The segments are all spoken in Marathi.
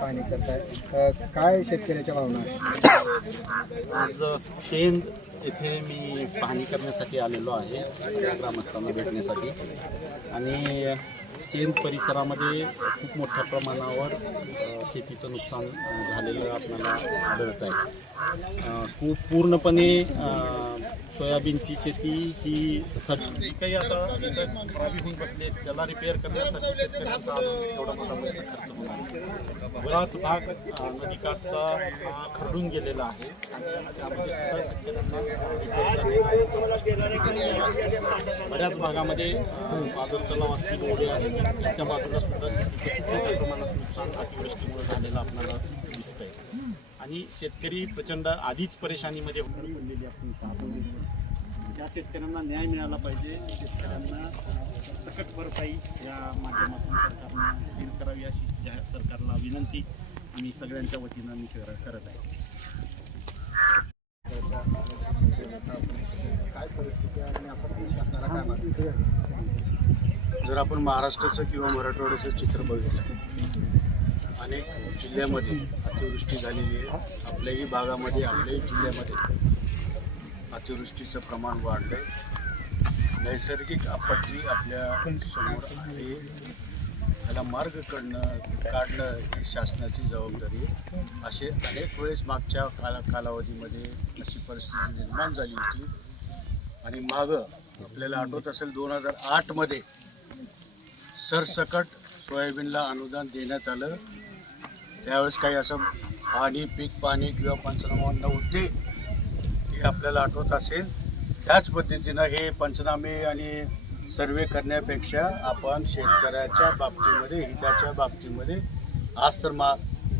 पाणी करताय. अ, काय शेतकऱ्याच्या भावना आहेत? आज शेंद येथे मी पाहणी करण्यासाठी आलेलो आहे ग्रामस्थांना भेटण्यासाठी. आणि शेंद परिसरामध्ये खूप मोठ्या प्रमाणावर अ, शेतीचं नुकसान अ, झालेलं आपल्याला आढळत आहे. अ, खूप पूर्णपणे अ, सोयाबीनची शेती ही सगळी काही आता खराबी होऊन बसले त्याला रिपेअर करण्यासाठी शेतकऱ्यांचा एवढा मोठा पैसा खर्च होणार बराच भाग नदीकाठचा हा खरडून गेलेला आहे. आणि शेतकऱ्यांना बऱ्याच भागामध्ये अ, माजल तलाव असतील ओढे असतील यांच्या बाजूला सुद्धा शेतीचं खूप मोठ्या प्रमाणात नुकसान अतिवृष्टीमुळे झालेलं आपल्याला दिसत आहे आणि शेतकरी प्रचंड आधीच परेशानीमध्ये उरलेली आपण त्या शेतकऱ्यांना न्याय मिळाला पाहिजे शेतकऱ्यांना सकट भरपाई या माध्यमातून सरकारनं दिल करावी अशी जाहीर सरकारला विनंती आम्ही सगळ्यांच्या वतीनं मी करत आहे. काय परिस्थिती आहे आणि आपण जर आपण महाराष्ट्राचं किंवा मराठवाड्याचं चित्र बघितलं अनेक जिल्ह्यामध्ये अतिवृष्टी झालेली आहे. आपल्याही भागामध्ये आपल्याही जिल्ह्यामध्ये अतिवृष्टीचं प्रमाण वाढलं आहे नैसर्गिक आपत्ती आपल्यासमोर आहे. त्याला मार्ग काढणं काढणं ही शासनाची जबाबदारी आहे. असे अनेक वेळेस मागच्या काला कालावधीमध्ये अशी परिस्थिती निर्माण झाली होती. आणि मागं आपल्याला आठवत असेल दोन हजार आठमध्ये सरसकट सोयाबीनला अनुदान देण्यात आलं. त्यावेळेस काही असं पाणी पीक पाणी किंवा पंचनामा नव्हते हे आपल्याला आठवत असेल. त्याच पद्धतीनं हे पंचनामे आणि सर्वे करण्यापेक्षा आपण शेतकऱ्याच्या बाबतीमध्ये हिताच्या बाबतीमध्ये आज तर मा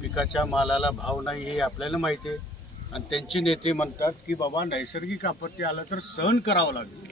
पिकाच्या मालाला भाव नाही हे आपल्याला माहिती आहे. आणि त्यांचे नेते म्हणतात की बाबा नैसर्गिक आपत्ती आलं तर सहन करावं लागेल.